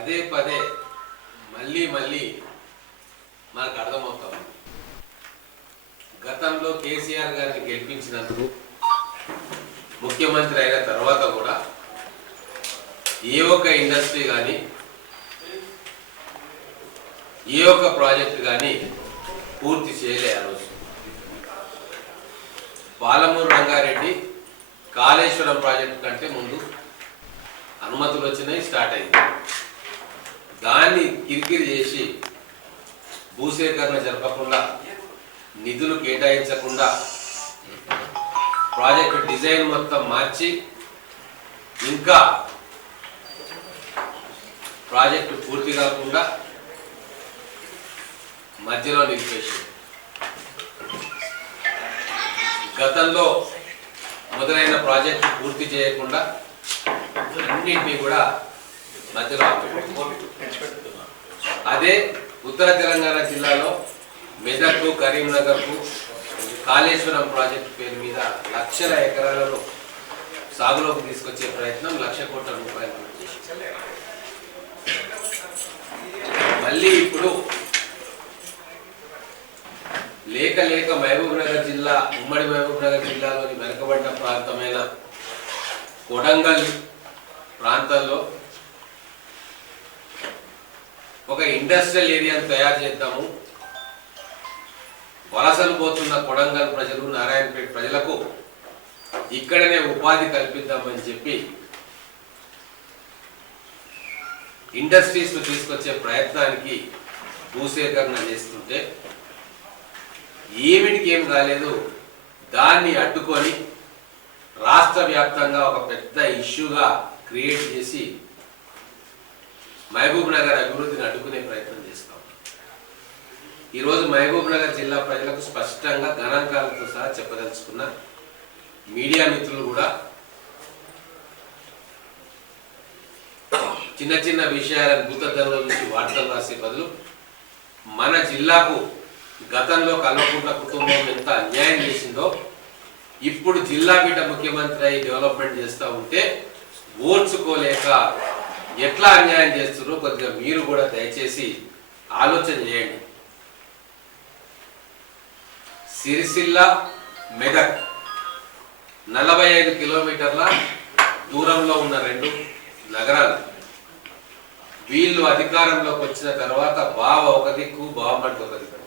పదే పదే మళ్ళీ మళ్ళీ మనకు అర్థమవుతాం. గతంలో కేసీఆర్ గారిని గెలిపించినందుకు ముఖ్యమంత్రి అయిన తర్వాత కూడా ఏ ఒక్క ఇండస్ట్రీ కానీ ఏ ఒక్క ప్రాజెక్ట్ కానీ పూర్తి చేయలే ఆ రోజు. పాలమూరు రంగారెడ్డి కాళేశ్వరం ప్రాజెక్టు కంటే ముందు అనుమతులు వచ్చినాయి స్టార్ట్ అయింది. దాన్ని కిరికిరి చేసి భూసేకరణ జరపకుండా నిధులు కేటాయించకుండా ప్రాజెక్టు డిజైన్ మొత్తం మార్చి ఇంకా ప్రాజెక్టు పూర్తి కాకుండా మధ్యలో నిలిపేసి గతంలో మొదలైన ప్రాజెక్టు పూర్తి చేయకుండా అన్నింటినీ కూడా మధ్యలో అదే ఉత్తర తెలంగాణ జిల్లాలో మెదక్కు కరీంనగర్కు కాళేశ్వరం ప్రాజెక్టు పేరు మీద లక్షల ఎకరాలను సాగులోకి తీసుకొచ్చే ప్రయత్నం లక్ష కోట్ల రూపాయలు మళ్ళీ ఇప్పుడు లేక లేక మహబూబ్ నగర్ జిల్లా ఉమ్మడి మహబూబ్ నగర్ జిల్లాలోని వెనుకబడ్డ ప్రాంతమైన కొడంగల్ ప్రాంతంలో ఒక ఇండస్ట్రియల్ ఏరియాను తయారు చేద్దాము. వలసలు పోతున్న కొడంగల్ ప్రజలు నారాయణపేట ప్రజలకు ఇక్కడనే ఉపాధి కల్పిద్దామని చెప్పి ఇండస్ట్రీస్ తీసుకొచ్చే ప్రయత్నానికి భూసేకరణ చేస్తుంటే ఏమిటికి ఏం కాలేదు దాన్ని అడ్డుకొని రాష్ట్ర వ్యాప్తంగా ఒక పెద్ద ఇష్యూగా క్రియేట్ చేసి మహబూబ్ నగర్ అభివృద్ధిని అడ్డుకునే ప్రయత్నం ఈరోజు మహబూబ్ నగర్ జిల్లా ప్రజలకు స్పష్టంగా గణాంకాలతో సహా చెప్పదలుచుకున్న మీడియా మిత్రులు కూడా చిన్న చిన్న విషయాలను భూతద్దంలో నుంచి వార్తలు రాసే బదులు మన జిల్లాకు గతంలో కల్వకుంట్ల కుటుంబం ఎంత అన్యాయం చేసిందో ఇప్పుడు జిల్లా బిడ్డ ముఖ్యమంత్రి అయి డెవలప్మెంట్ చేస్తూ ఉంటే ఓర్చుకోలేక ఎట్లా అన్యాయం చేస్తున్నారో కొద్దిగా మీరు కూడా దయచేసి ఆలోచన చేయండి. సిరిసిల్ల మెదక్. నలభై ఐదు కిలోమీటర్ల దూరంలో ఉన్న రెండు నగరాలు. వీళ్ళు అధికారంలోకి వచ్చిన తర్వాత బావ ఒక దిక్కు బావమంట ఒక దిక్కు.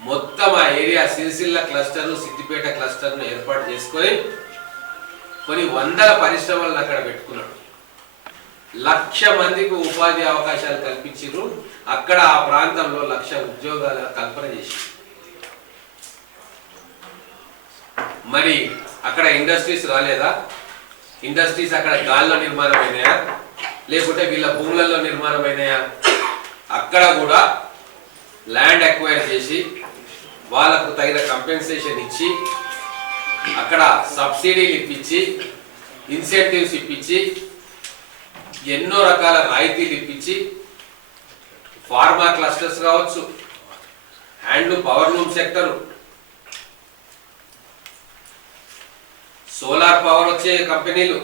మొత్తం ఆ ఏరియా సిరిసిల్ల క్లస్టర్ సిద్దిపేట క్లస్టర్ను ఏర్పాటు చేసుకొని కొన్ని వందల పరిశ్రమలను అక్కడ పెట్టుకున్నాడు. లక్ష మందికి ఉపాధి అవకాశాలు కల్పించారు అక్కడ ఆ ప్రాంతంలో లక్ష ఉద్యోగాల కల్పన చేశారు మరి అక్కడ ఇండస్ట్రీస్ రాలేదా? ఇండస్ట్రీస్ అక్కడ గాల్లో నిర్మాణం అయినాయా లేకుంటే వీళ్ళ భూములలో నిర్మాణం అయినాయా అక్కడ కూడా ల్యాండ్ అక్వైర్ చేసి వాళ్ళకు తగిన కంపెన్సేషన్ ఇచ్చి అక్కడ సబ్సిడీలు ఇప్పించి ఇన్సెంటివ్స్ ఇప్పించి ఎన్నో రకాల రాయితీలు ఇప్పించి ఫార్మా క్లస్టర్స్ కావచ్చు handloom power loom sector solar power వచ్చే కంపెనీలు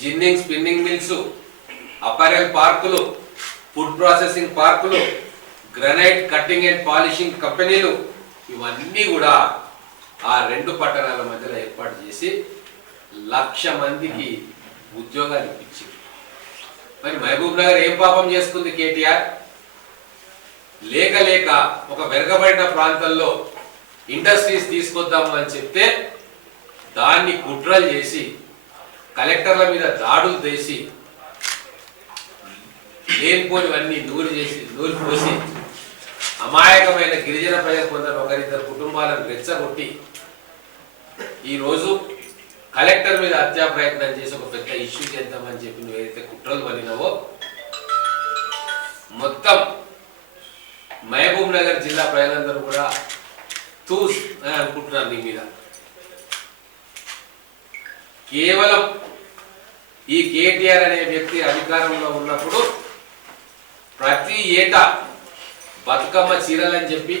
జిన్నింగ్ స్పిన్నింగ్ మిల్స్ అపారెల్ పార్కులు ఫుడ్ ప్రాసెసింగ్ పార్కులు గ్రనైట్ కట్టింగ్ అండ్ పాలిషింగ్ కంపెనీలు ఇవన్నీ కూడా ఆ రెండు పట్టణాల మధ్యలో ఏర్పాటు చేసి లక్ష మందికి ఉద్యోగాలు ఇప్పించింది. మరి మహబూబ్ నగర్ ఏం పాపం చేసుకుంది కేటీఆర్? లేక లేక ఒక వెరగబడిన ప్రాంతంలో ఇండస్ట్రీస్ తీసుకొద్దాము అని చెప్తే దాన్ని కుట్రలు చేసి కలెక్టర్ల మీద దాడులు చేసి లేనిపోనివన్నీ నూరు చేసి నూరు పోసి అమాయకమైన గిరిజన ప్రజలు కొందరు ఒకరిద్దరు కుటుంబాలను రెచ్చగొట్టి ఈరోజు కలెక్టర్ మీద హత్యా ప్రయత్నం చేసి ఒక పెద్ద ఇష్యూ చేద్దామని చెప్పి నువ్వేదైతే కుట్రలు పడినావో మొత్తం మహబూబ్ నగర్ జిల్లా ప్రజలందరూ కూడా తూస్ అని అనుకుంటున్నారు నీ మీద. కేవలం ఈ కేటీఆర్ అనే వ్యక్తి అధికారంలో ఉన్నప్పుడు ప్రతి ఏటా బతుకమ్మ చీరలని చెప్పి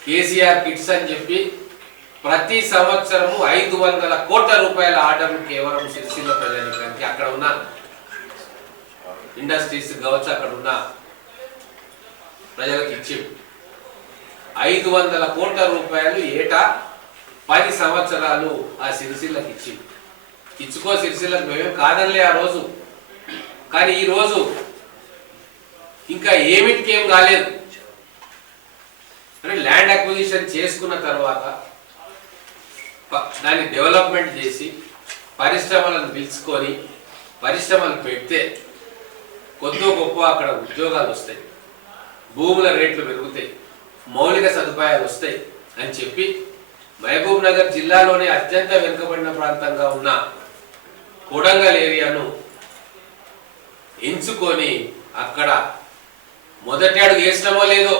కేసీఆర్ కిట్స్ అని చెప్పి ప్రతి సంవత్సరము ఐదు వందల కోట్ల రూపాయల ఆర్డర్లు కేవలం సిరిసిల్ల ప్రజానికానికి అక్కడ ఉన్న ఇండస్ట్రీస్ కావచ్చు అక్కడ ఉన్న ప్రజలకు ఇచ్చి ఐదు వందల కోట్ల రూపాయలు ఏటా పది సంవత్సరాలు ఆ సిరిసిల్లకి ఇచ్చి ఇచ్చుకో సిరిసిల్లకు మేమేం కాదనిలే ఆ రోజు. కానీ ఈరోజు ఇంకా ఏమిటికి ఏం కాలేదు. అంటే ల్యాండ్ అక్విజిషన్ చేసుకున్న తర్వాత దాన్ని డెవలప్మెంట్ చేసి పరిశ్రమలను పిలుచుకొని పరిశ్రమలు పెడితే కొద్దో గొప్ప అక్కడ ఉద్యోగాలు వస్తాయి. భూముల రేట్లు పెరుగుతాయి. మౌలిక సదుపాయాలు వస్తాయి అని చెప్పి మహబూబ్ నగర్ జిల్లాలోనే అత్యంత వెనుకబడిన ప్రాంతంగా ఉన్న కొడంగల్ ఏరియాను ఎంచుకొని అక్కడ మొదటి అడుగు వేసినామో లేదో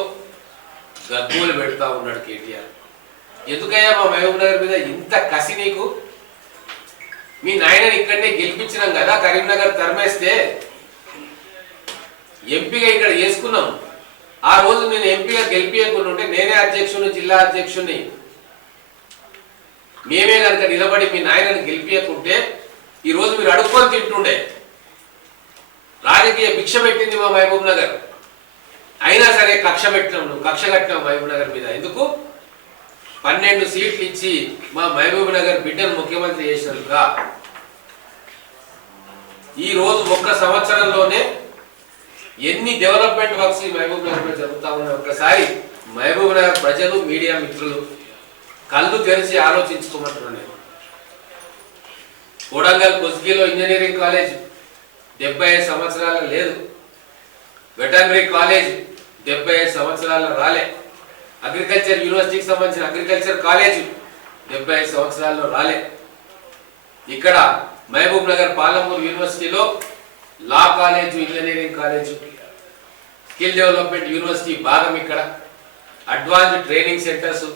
గగ్గోలు పెడతా ఉన్నాడు కేటీఆర్. ఎందుకయ్యా మా మహబూబ్ నగర్ మీద ఇంత కసి నీకు? మీ నాయనని ఇక్కడనే గెలిపించినాం కదా కరీంనగర్ తరమేస్తే ఎంపీగా ఇక్కడ వేసుకున్నాం. ఆ రోజు నేను ఎంపీగా గెలిపించకుండా ఉంటే నేనే అధ్యక్షుని జిల్లా అధ్యక్షుని మేమే కనుక నిలబడి మీ నాయనని గెలిపించకుంటే ఈ రోజు మీరు అడుక్కొని తింటుండే. రాజకీయ భిక్ష పెట్టింది మా మహబూబ్ నగర్. అయినా సరే కక్ష పెట్టినాం నువ్వు కక్ష కట్టినాం మహబూబ్ నగర్ మీద. ఎందుకు? పన్నెండు సీట్లు ఇచ్చి మా మహబూబ్ నగర్ బిడ్డను ముఖ్యమంత్రి చేసినందుక? ఈ రోజు ఒక్క సంవత్సరంలోనే ఎన్ని డెవలప్మెంట్ వర్క్స్ ఈ మహబూబ్ నగర్ జరుగుతా ఉన్నాయి? ఒక్కసారి మహబూబ్ నగర్ ప్రజలు మీడియా మిత్రులు కళ్ళు తెరిచి ఆలోచించుకోమంటున్నాను నేను. కొడంగల్ కొస్గిలో ఇంజనీరింగ్ కాలేజ్ డెబ్బై ఐదు సంవత్సరాల లేదు. వెటర్నరీ కాలేజ్ డెబ్బై ఐదు సంవత్సరాల రాలే. అగ్రికల్చర్ యూనివర్సిటీకి సంబంధించిన అగ్రికల్చర్ కాలేజ్ డెబ్బై ఐదు సంవత్సరాల్లో రాలే. ఇక్కడ మహబూబ్ నగర్ పాలమూరు యూనివర్సిటీలో law college engineering college skill development university భాగం ఇక్కడ. అడ్వాన్స్డ్ ట్రైనింగ్ సెంటర్స్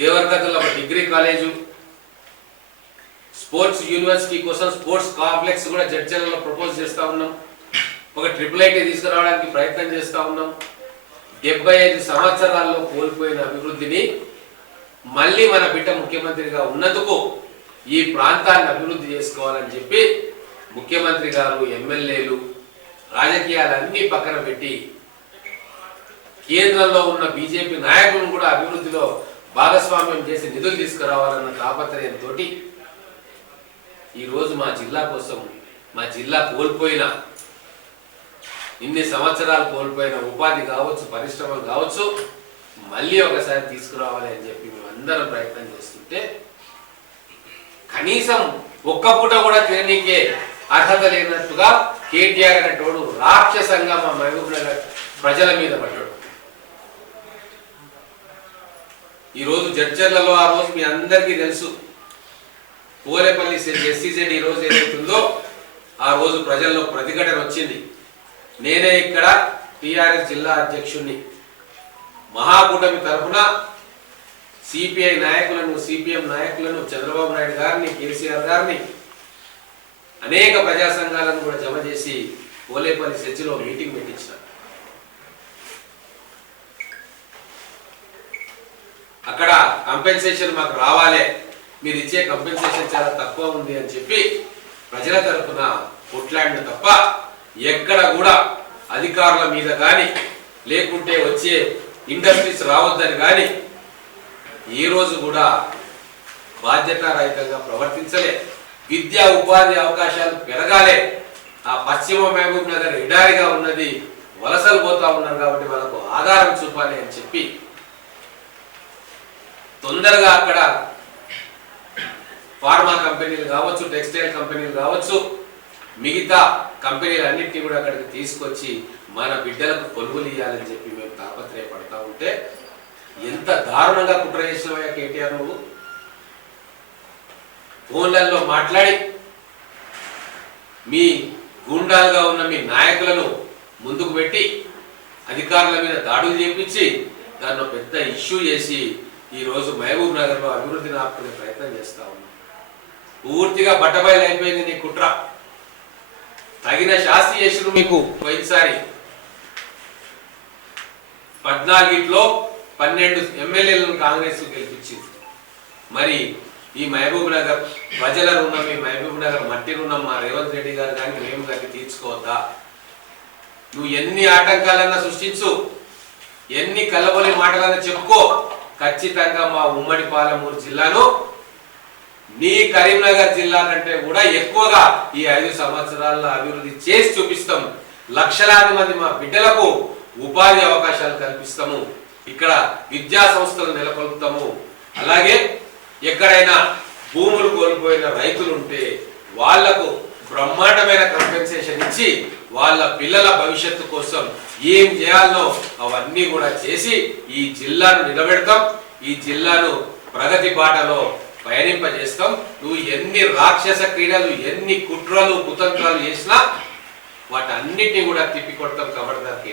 దేవరకథలో డిగ్రీ కాలేజు స్పోర్ట్స్ యూనివర్సిటీ కోసం స్పోర్ట్స్ కాంప్లెక్స్ కూడా జడ్చర్లలో ప్రపోజ్ చేస్తూ ఉన్నాం. ఒక ట్రిపుల్ ఐటీ తీసుకురావడానికి ప్రయత్నం చేస్తూ ఉన్నాం. డెబ్బై ఐదు సంవత్సరాల్లో కోల్పోయిన అభివృద్ధిని మళ్ళీ మన బిడ్డ ముఖ్యమంత్రిగా ఉన్నందుకు ఈ ప్రాంతాన్ని అభివృద్ధి చేసుకోవాలని చెప్పి ముఖ్యమంత్రి గారు ఎమ్మెల్యేలు రాజకీయాలన్నీ పక్కన పెట్టి కేంద్రంలో ఉన్న బీజేపీ నాయకులను కూడా అభివృద్ధిలో భాగస్వామ్యం చేసి నిధులు తీసుకురావాలన్న తాపత్రయంతో ఈరోజు మా జిల్లా కోసం మా జిల్లా కోల్పోయిన ఇన్ని సంవత్సరాలు కోల్పోయిన ఉపాధి కావచ్చు పరిశ్రమలు కావచ్చు మళ్ళీ ఒకసారి తీసుకురావాలి అని చెప్పి మేమందరం అందరం ప్రయత్నం చేస్తుంటే కనీసం ఒక్క పూట కూడా తిననీకే అర్హత లేనట్టుగా కేటీఆర్ అనేటోడు రాక్షసంగా మా మహబూబ్ ప్రజల మీద పడ్డాడు. ఈ రోజు ఆ రోజు మీ అందరికీ తెలుసు. పోలేపల్లి ఎస్సీజెడ్ ఈ రోజు ఏదైతుందో ఆ రోజు ప్రజల్లో ప్రతిఘటన వచ్చింది. నేనే ఇక్కడ టిఆర్ఎస్ జిల్లా అధ్యక్షుణ్ణి. మహాకూటమి తరఫున సిపిఐ నాయకులను సిపిఎం నాయకులను చంద్రబాబు నాయుడు గారిని కేసీఆర్ గారిని అనేక ప్రజా సంఘాలను కూడా జమ చేసి ఓలేపల్లి చర్చిలో మీటింగ్ పెట్టించిన అక్కడ కంపెన్సేషన్ మాకు రావాలే మీరు ఇచ్చే కంపెన్సేషన్ చాలా తక్కువ ఉంది అని చెప్పి ప్రజల తరఫున కొట్లాడిన తప్ప ఎక్కడ కూడా అధికారుల మీద కానీ లేకుంటే వచ్చే ఇండస్ట్రీస్ రావద్దని కానీ ఈరోజు రోజు కూడా బాధ్యతారహితంగా ప్రవర్తించలే. విద్యా ఉపాధి అవకాశాలు పెరగాలి. ఆ పశ్చిమ మహబూబ్ నగర్ ఎడారిగా ఉన్నది వలసలు పోతా ఉన్నారు కాబట్టి వాళ్ళకు ఆధారం చూపాలి అని చెప్పి తొందరగా అక్కడ ఫార్మా కంపెనీలు కావచ్చు టెక్స్టైల్ కంపెనీలు కావచ్చు మిగతా కంపెనీలు అన్నింటినీ కూడా అక్కడికి తీసుకొచ్చి మన బిడ్డలకు కొనుగోలు ఇవ్వాలని చెప్పి మేము తాపత్రయపడతా ఉంటే ఎంత దారుణంగా కుట్ర చేసినవయ్యా కేటీఆర్ నువ్వు? ఫోన్లలో మాట్లాడి మీ గూండాలుగా ఉన్న మీ నాయకులను ముందుకు పెట్టి అధికారుల మీద దాడులు చేపించి దాన్ని పెద్ద ఇష్యూ చేసి ఈ రోజు మహబూబ్ నగర్లో అభివృద్ధిని ఆపుకునే ప్రయత్నం చేస్తా ఉన్నాం. పూర్తిగా బట్టబయలు అయిపోయింది నీ కుట్ర. తగిన శాస్తి చేసిన మీకు పోయినసారి. పద్నాలుగిట్లో పన్నెండు ఎమ్మెల్యేలను కాంగ్రెస్ గెలిపించింది. మరి ఈ మహబూబ్ నగర్ ప్రజల రుణం ఈ మహబూబ్ నగర్ మట్టి రుణం మా రేవంత్ రెడ్డి గారు కానీ మేము కట్టి తీర్చుకోవద్దా? నువ్వు ఎన్ని ఆటంకాలన్నా సృష్టించు. ఎన్ని కలబొలి మాటలన్నా చెప్పుకో. ఖచ్చితంగా మా ఉమ్మడి పాలమూరు జిల్లాను నీ కరీంనగర్ జిల్లా కంటే కూడా ఎక్కువగా ఈ ఐదు సంవత్సరాల్లో అభివృద్ధి చేసి చూపిస్తాం. లక్షలాది మంది మా బిడ్డలకు ఉపాధి అవకాశాలు కల్పిస్తాము. ఇక్కడ విద్యా సంస్థలు నెలకొల్పుతాము. అలాగే ఎక్కడైనా భూములు కోల్పోయిన రైతులు ఉంటే వాళ్ళకు బ్రహ్మాండమైన కంపెన్సేషన్ ఇచ్చి వాళ్ళ పిల్లల భవిష్యత్తు కోసం ఏం చేయాలనో అవన్నీ కూడా చేసి ఈ జిల్లాను నిలబెడతాం. ఈ జిల్లాను ప్రగతి బాటలో పయనింపజేస్తాం. నువ్వు ఎన్ని రాక్షస క్రీడలు ఎన్ని కుట్రలు కుతంత్రాలు చేసినా వాటన్నిటిని కూడా తిప్పికొడతాం కాబట్టి